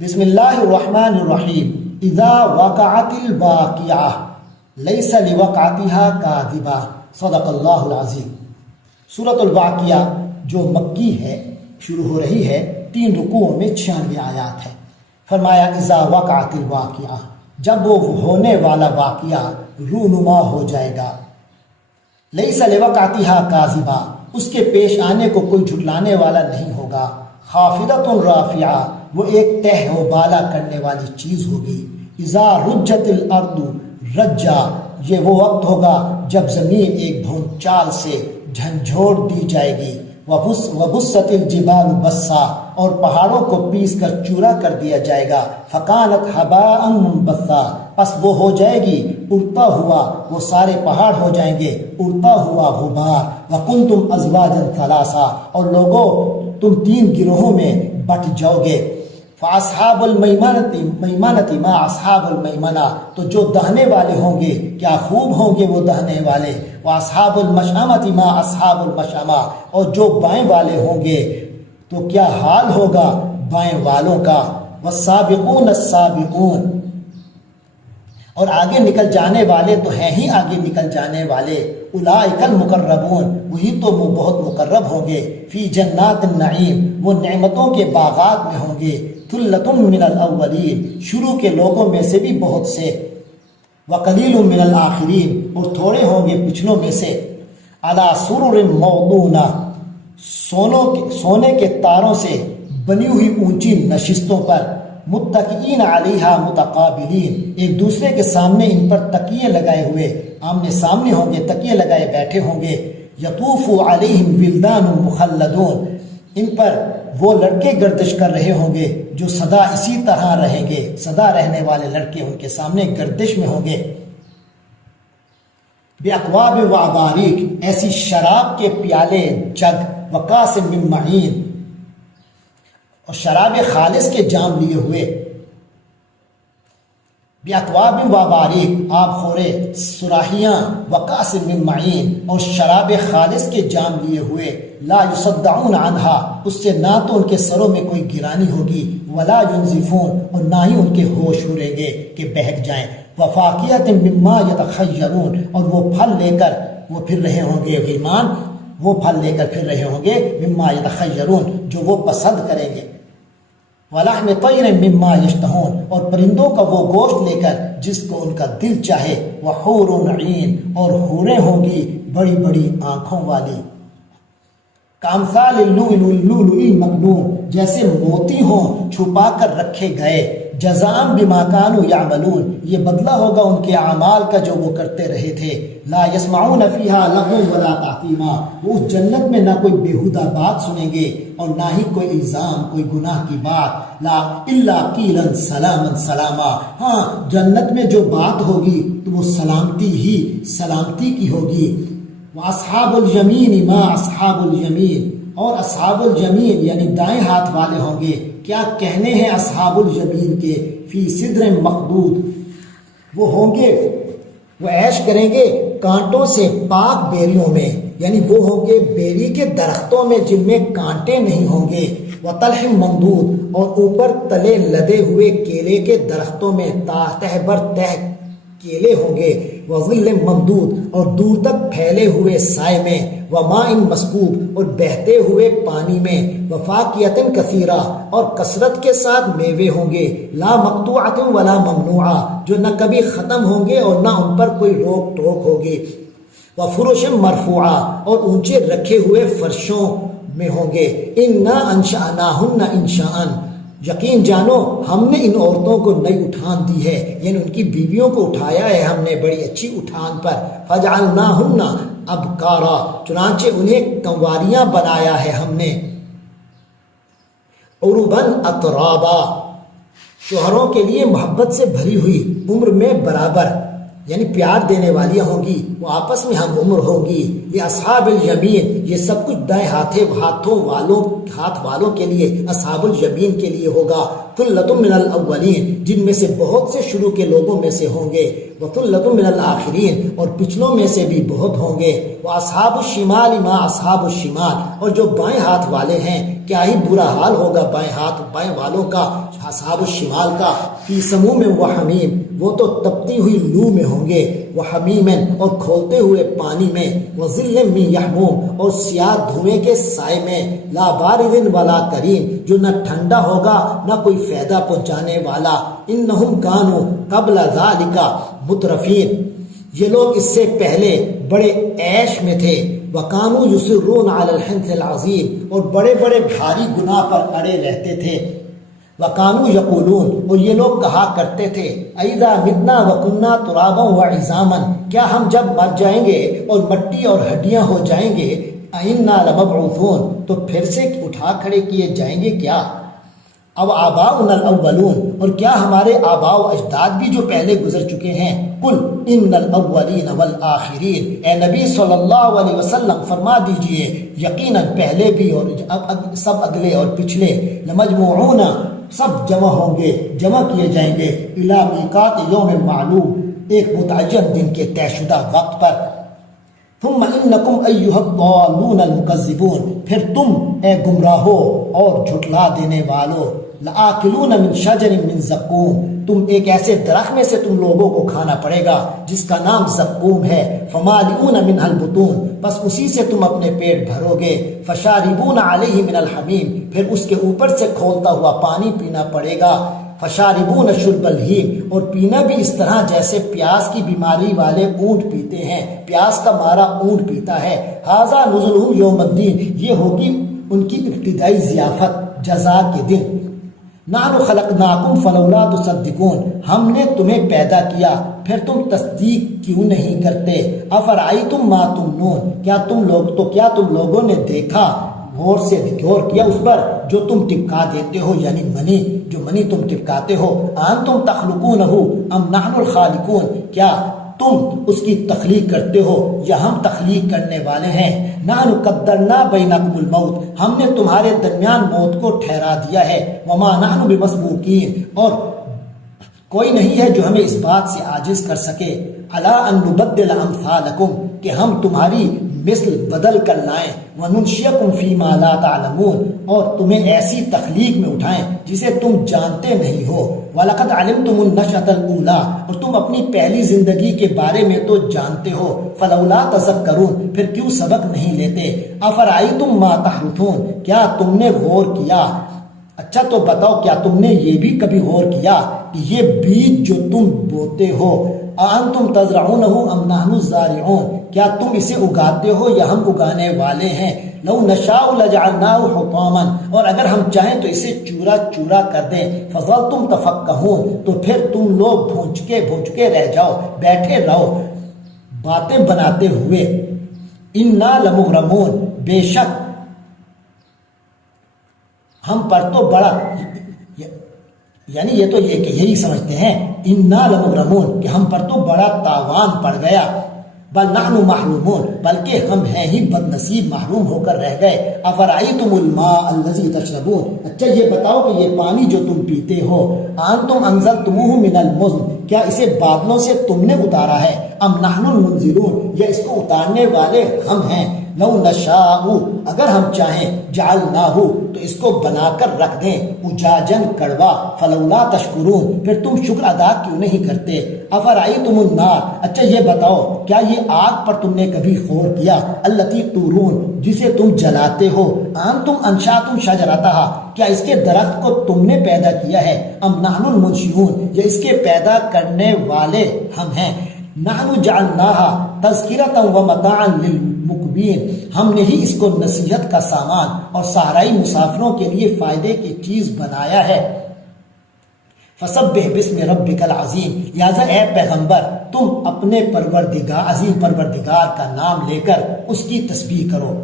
بسم اللہ الرحمن الرحیم اذا وقعت الواقعہ لیس لوقعتها کاذبہ صدق اللہ العظیم۔ سورۃ الواقعہ جو مکی ہے، شروع ہو رہی ہے، 3 رکوعوں میں 96 آیات ہے۔ فرمایا اذا وقعت الواقعہ، جب وہ ہونے والا واقعہ رونما ہو جائے گا، لیس لوقعتها کاذبہ، اس کے پیش آنے کو کوئی جھٹلانے والا نہیں ہوگا، خافضۃ رافعہ، وہ ایک تہ و بالا کرنے والی چیز ہوگی، اذا رجت الارض رجا، یہ وہ وقت ہوگا جب زمین ایک بھونچال سے جھنجھوڑ دی جائے گی، وبست الجبال بسا، اور پہاڑوں کو پیس کر چورا کر دیا جائے گا، فکانت ہباء منبثا، پس وہ ہو جائے گی اڑتا ہوا، وہ سارے پہاڑ ہو جائیں گے اڑتا ہوا غبار، وکنتم ازواجا ثلاثا، اور لوگوں تم 3 گروہوں میں بٹ جاؤ گے، فاصحاب المیمنۃ ما اصحاب المیمنہ، تو جو دہنے والے ہوں گے کیا خوب ہوں گے وہ دہنے والے، واصحاب المشأمۃ ما اصحاب المشأمہ، اور جو بائیں والے ہوں گے تو کیا حال ہوگا بائیں والوں کا، والسابقون السابقون، اور آگے نکل جانے والے تو ہیں ہی آگے نکل جانے والے، اولئک المقربون، وہی تو وہ بہت مقرب ہوں گے، فی جنات النعیم، وہ نعمتوں کے باغات میں ہوں گے، ثلۃ من الاولین، شروع کے لوگوں میں سے بھی بہت سے، وقلیل من الآخرین، اور تھوڑے ہوں گے پچھلوں میں سے، علی سرر موضونہ، سونے کے تاروں سے بنی ہوئی اونچی نشستوں پر، متکئین علیہا متقابلین، ایک دوسرے کے سامنے ان پر تکیے لگائے ہوئے آمنے سامنے ہوں گے، تکیے لگائے بیٹھے ہوں گے، یطوف علیہم ولدان مخلدون، ان پر وہ لڑکے گردش کر رہے ہوں گے جو سدا اسی طرح رہیں گے، سدا رہنے والے لڑکے ان کے سامنے گردش میں ہوں گے، باکواب و اباریک، ایسی شراب کے پیالے جگ، وکاس من معین، اور شراب خالص کے جام لیے ہوئے، باکواب و اباریک، آب خورے سراہیاں، وکاس من معین، اور شراب خالص کے جام لیے ہوئے، لا یصدعون عنہا، اس سے نہ تو ان کے سروں میں کوئی گرانی ہوگی، ولا ینزفون، اور نہ ہی ان کے ہوش اڑیں گے کہ بہک جائیں، وفاکہۃ مما یتخیرون، اور وہ پھل لے کر وہ پھر رہے ہوں گے، غلمان وہ پھل لے کر پھر رہے ہوں گے، مما یتخیرون، جو وہ پسند کریں گے، وَلَحْمِ طَيْرٍ مِّمَّا يَشْتَهُونَ، اور پرندوں کا وہ گوشت لے کر جس کو ان کا دل چاہے، وَحُورٌ عِین، اور حوریں ہوں گی بڑی بڑی آنکھوں والی، کَأَمْثَالِ اللُّؤْلُؤِ الْمَكْنُونِ، جیسے موتی ہوں چھپا کر رکھے گئے، جزاء بما كانوا يعملون، یہ بدلہ ہوگا ان کے اعمال کا جو وہ کرتے رہے تھے، لا يسمعون فيها لغوا ولا تأثیما، وہ اس جنت میں نہ کوئی بیہودہ بات سنیں گے اور نہ ہی کوئی الزام، کوئی گناہ کی بات، لا الا قیلا سلاما سلاما، ہاں جنت میں جو بات ہوگی تو وہ سلامتی ہی سلامتی کی ہوگی، واصحاب الیمین ما اصحاب الیمین، اور اصحاب الیمین یعنی دائیں ہاتھ والے ہوں گے، کیا کہنے ہیں اصحاب الیمین کے، فی سدر مخضود، وہ ہوں گے وہ عیش کریں گے کانٹوں سے پاک بیریوں میں، یعنی وہ ہوں گے بیری کے درختوں میں جن میں کانٹے نہیں ہوں گے، وطلح ممدود، اور اوپر تلے لدے ہوئے کیلے کے درختوں میں تہ بر تہ کیلے ہوں گے، وظل ممدود، اور دور تک پھیلے ہوئے سائے میں، وماء مسکوب، اور بہتے ہوئے پانی میں، وفاکہۃ کثیرہ، اور کثرت کے ساتھ میوے ہوں گے، لا مقطوعۃ ولا ممنوعہ، جو نہ کبھی ختم ہوں گے اور نہ ان پر کوئی روک ٹوک ہوگی، وفرش مرفوعہ، اور اونچے رکھے ہوئے فرشوں میں ہوں گے، انا انشأناہن انشاء، یقین جانو ہم نے ان عورتوں کو نئی اٹھان دی ہے، یعنی ان کی بیویوں کو اٹھایا ہے ہم نے بڑی اچھی اٹھان پر، فجعلناہن ابکارا، چنانچہ انہیں کنواریاں بنایا ہے ہم نے، عرباً اترابا، شوہروں کے لیے محبت سے بھری ہوئی، عمر میں برابر، یعنی پیار دینے والیاں ہوں گی، وہ آپس میں ہم عمر ہوں گی، یہ اصحاب الیمین، یہ سب کچھ دائیں ہاتھ والوں کے لیے، اصحاب الیمین کے لیے ہوگا، ثلۃ من الاولین، جن میں سے بہت سے شروع کے لوگوں میں سے ہوں گے، وثلۃ من الآخرین، اور پچھلوں میں سے بھی بہت ہوں گے، واصحاب الشمال ما اصحاب الشمال، اور جو بائیں ہاتھ والے ہیں کیا ہی برا حال ہوگا بائیں ہاتھ بائیں والوں کا، اصحاب الشمال کا، فی سموم و حمیم، وہ تو تپتی ہوئی لو میں ہوں گے، وہ حمیم، اور کھولتے ہوئے پانی میں، وہ ظل من یحموم، اور سیاہ دھوئیں کے سائے میں، لا بارد ولا کریم، جو نہ ٹھنڈا ہوگا نہ کوئی فائدہ پہنچانے والا، انہم کانوا قبل ذالک مترفین، یہ لوگ اس سے پہلے بڑے عیش میں تھے، وَقَانُوا يُصِرُّونَ عَلَى الْحِنْثِ الْعَظِيمِ، اور بڑے بڑے بھاری گناہ پر اڑے رہتے تھے، وَقَانُوا يَقُولُونَ، اور یہ لوگ کہا کرتے تھے، اَإِذَا مِتْنَا وَكُنَّا تُرَابًا وَعِظَامًا، کیا ہم جب مر جائیں گے اور مٹی اور ہڈیاں ہو جائیں گے، أَإِنَّا لَمَبْعُوثُونَ، تو پھر سے اٹھا کھڑے کیے جائیں گے کیا، اب آباؤنا الاولون، اور کیا ہمارے آباء و اجداد بھی جو پہلے گزر چکے ہیں، قل ان الاولین والآخرین، اے نبی صلی اللہ علیہ وسلم فرما دیجئے یقیناً پہلے بھی اور سب اگلے اور پچھلے، لمجموعون، سب جمع ہوں گے، جمع کیے جائیں گے، الی میقات یوم معلوم، ایک متعین دن کے طے شدہ وقت پر، ثم انکم ایھا الضالون المکذبون، پھر تم اے گمراہو اور جھٹلا دینے والو، لآکلون من شجر من زقوم، تم ایک ایسے درخت میں سے تم لوگوں کو کھانا پڑے گا جس کا نام زقوم ہے، فمالئون منها البطون، بس اسی سے تم اپنے پیٹ بھرو گے، فشاربون علیہ من الحمیم، پھر اس کے اوپر سے کھولتا ہوا پانی پینا پڑے گا، فشاربون شرب الہیم، اور پینا بھی اس طرح جیسے پیاس کی بیماری والے اونٹ پیتے ہیں، پیاس کا مارا اونٹ پیتا ہے، ھذا نزلہم یوم الدین، یہ ہوگی ان کی ابتدائی ضیافت جزا کے دن، نحن خلقناکم فلولا تصدقون، ہم نے تمہیں پیدا کیا پھر تم تصدیق کیوں نہیں کرتے، افرأیتم ما تمنون، کیا تم لوگوں نے دیکھا، غور سے غور کیا اس پر جو تم ٹپکا دیتے ہو، یعنی منی، جو منی تم ٹپکاتے ہو، انتم تخلقونہ ام نحن الخالقون، کیا تم اس کی تخلیق کرتے ہو یا ہم تخلیق کرنے والے ہیں، نحن قدرنا بینکم الموت، ہم نے تمہارے درمیان موت کو ٹھہرا دیا ہے، وما نحن بمسبوقین، اور کوئی نہیں ہے جو ہمیں اس بات سے عاجز کر سکے، الا ان نبدل امثالکم، کہ ہم تمہاری مثل بدل کر لائیں، وَنُنْشِئَكُمْ فِي مَا لَا تَعْلَمُونَ، اور تمہیں ایسی تخلیق میں اٹھائیں جسے تم جانتے نہیں ہو، وَلَقَدْ عَلِمْتُمُ النَّشْأَةَ الْأُولَىٰ، اور تم اپنی پہلی زندگی کے بارے میں تو جانتے ہو، فَلَوْلَا تَذَكَّرُونَ، پھر کیوں سبق نہیں لیتے، أَفَرَأَيْتُم مَّا تَحْرُثُونَ، کیا تم نے غور کیا، اچھا تو بتاؤ کیا تم نے یہ بھی کبھی غور کیا کہ یہ بیج جو تم بوتے ہو، أَأَنتُمْ تَزْرَعُونَهُ أَمْ نَحْنُ الزَّارِعُونَ، کیا تم اسے اگاتے ہو یا ہم اگانے والے ہیں، لَوْ نَشَاءُ لَجَعَلْنَاهُ حُطَامًا، اور اگر ہم چاہیں تو اسے چورا چورا کر دیں، فَظَلْتُمْ تَفَكَّهُونَ، تو پھر تم لوگ بھونچکے رہ جاؤ، بیٹھے رہو باتیں بناتے ہوئے، إِنَّا لَمُغْرَمُونَ، بے شک ہم پر تو بڑا، یعنی یہ تو یہ کہ یہی سمجھتے ہیں، انا لمغرمون، کہ ہم پر تو بڑا تاوان پڑ گیا، بل نحن محرومون، بلکہ ہم ہیں ہی بد نصیب، محروم ہو کر رہ گئے، افرأیتم الماء الذی تشربون، اچھا یہ بتاؤ کہ یہ پانی جو تم پیتے ہو، انتم انزلتموہ من المزن، کیا اسے بادلوں سے تم نے اتارا ہے، ام نحن المنزلون، یا اس کو اتارنے والے ہم ہیں، لو نشاء، اگر ہم چاہیں، جعلناہ، تو اس کو بنا کر رکھ دیں، اجاجن، کڑوا، فلولا تشکرون، پھر تم شکر ادا کیوں نہیں کرتے، افرأیتم النار، اچھا یہ بتاؤ کیا یہ آگ پر تم نے کبھی غور کیا، التی تورون، جسے تم جلاتے ہو، انتم انشأتم شجرتہا، کیا اس کے درخت کو تم نے پیدا کیا ہے، ام نحن المنشئون، یا اس کے پیدا کرنے والے ہم ہیں، نحن جعلناہا تذکرۃ ومتاعا للمقوین، ہم نے ہی اس کو نصیحت کا سامان اور صحرائی مسافروں کے لیے فائدے کی چیز بنایا ہے، فسبح باسم ربک العظیم، لہذا اے پیغمبر تم اپنے پروردگار، عظیم پروردگار کا نام لے کر اس کی تسبیح کرو،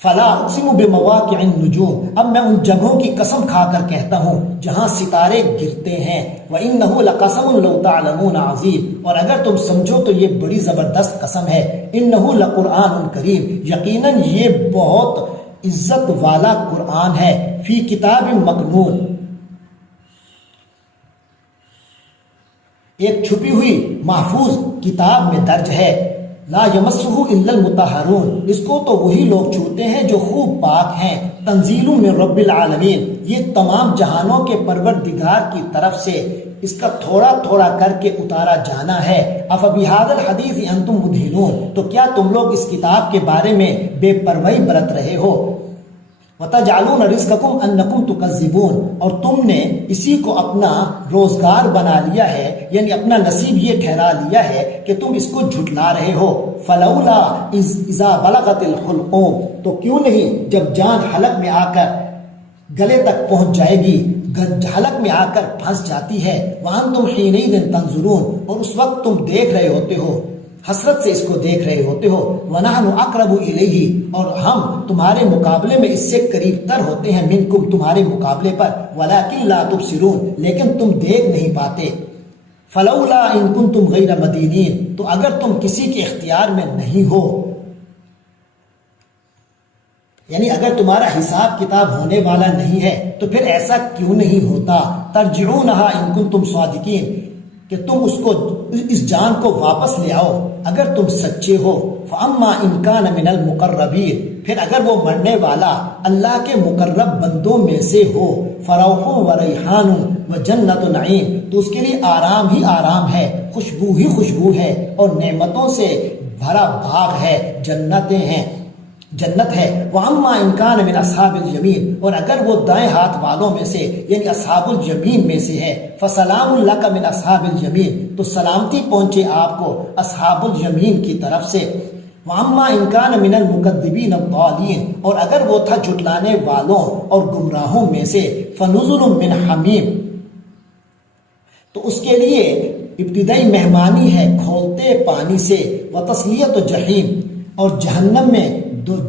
فلا اقسم بمواقع النجوم، اب میں ان جگہوں کی قسم کھا کر کہتا ہوں جہاں ستارے گرتے ہیں، وَإِنَّهُ لَقَسَمٌ لَوْ تَعْلَمُونَ عَظِيمٌ، اور اگر تم سمجھو تو یہ بڑی زبردست قسم ہے، إِنَّهُ لَقُرْآنٌ کریم، یقیناً یہ بہت عزت والا قرآن ہے، فی کتاب مکنون، ایک چھپی ہوئی محفوظ کتاب میں درج ہے، لا یمسہ الا المطہرون، اس کو تو وہی لوگ چھوتے ہیں جو خوب پاک ہیں، تنزیل من رب العالمین، یہ تمام جہانوں کے پروردگار کی طرف سے اس کا تھوڑا تھوڑا کر کے اتارا جانا ہے۔ افبہذا الحدیث انتم مدہنون، تو کیا تم لوگ اس کتاب کے بارے میں بے پرواہی برت رہے ہو؟ وَتَجْعَلُونَ رِزْقَكُمْ أَنَّكُمْ تُكَذِّبُونَ، اور تم نے اسی کو اپنا روزگار بنا لیا ہے، یعنی اپنا نصیب یہ ٹھہرا لیا ہے کہ تم اس کو جھٹلا رہے ہو۔ فَلَوْلَا إِذَا بَلَغَتِ الْحُلْقُومَ، تو کیوں نہیں جب جان حلق میں آ کر گلے تک پہنچ جائے گی، حلق میں آ کر پھنس جاتی ہے، وَأَنْتُمْ حِينَئِذٍ تَنظُرُونَ، اور اس وقت تم دیکھ رہے ہوتے ہو، حسرت سے اس کو دیکھ رہے ہوتے ہو۔ وَنَحْنُ أَقْرَبُ إِلَيْهِ، اور ہم تمہارے مقابلے میں اس سے قریب تر ہوتے ہیں، مِنْكُمْ تمہارے مقابلے پر، وَلَكِنْ لَا تُبْصِرُونَ، لیکن تم دیکھ نہیں پاتے۔ فَلَوْلَا إِن كُنْتُمْ غَيْرَ مَدِينِينَ، تو اگر تم کسی کے اختیار میں نہیں ہو، یعنی اگر تمہارا حساب کتاب ہونے والا نہیں ہے تو پھر ایسا کیوں نہیں ہوتا؟ ترجعونها ان کنتم صادقین، کہ تم اس جان کو واپس لے آؤ اگر تم سچے ہو۔ فاما ان کان من المقربین، پھر اگر وہ مرنے والا اللہ کے مقرب بندوں میں سے ہو، فروح و ریحان و جنت نعیم، تو اس کے لیے آرام ہی آرام ہے، خوشبو ہی خوشبو ہے، اور نعمتوں سے بھرا باغ ہے، جنتیں ہیں، جنت ہے۔ وَأَمَّا إِن كَانَ مِنْ أَصْحَابِ الْيَمِينِ، اور اگر وہ دائیں ہاتھ والوں میں سے یعنی اصحاب الیمین میں سے ہے، فَسَلَامٌ لَكَ مِنْ أَصْحَابِ الْيَمِينِ، تو سلامتی پہنچے آپ کو اصحاب الیمین کی طرف سے۔ وَأَمَّا إِن كَانَ مِنَ الْمُكَذِّبِينَ الضَّالِينَ، اور اگر وہ تھا جھٹلانے والوں اور گمراہوں میں سے، فَنُزُلٌ مِّنْ حَمِيمٍ، تو اس کے لیے ابتدائی مہمانی ہے کھولتے پانی سے، وَتَصْلِيَةُ جَحِيمٍ، اور جہنم میں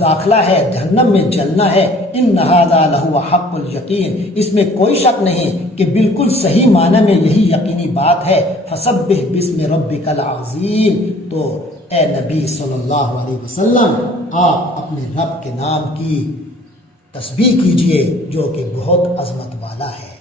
داخلہ ہے، جہنم میں جلنا ہے۔ ان ھذا لہو حق الیقین، اس میں کوئی شک نہیں کہ بالکل صحیح معنی میں یہی یقینی بات ہے۔ فسبح باسم ربک العظیم، تو اے نبی صلی اللہ علیہ وسلم آپ اپنے رب کے نام کی تسبیح کیجئے جو کہ بہت عظمت والا ہے۔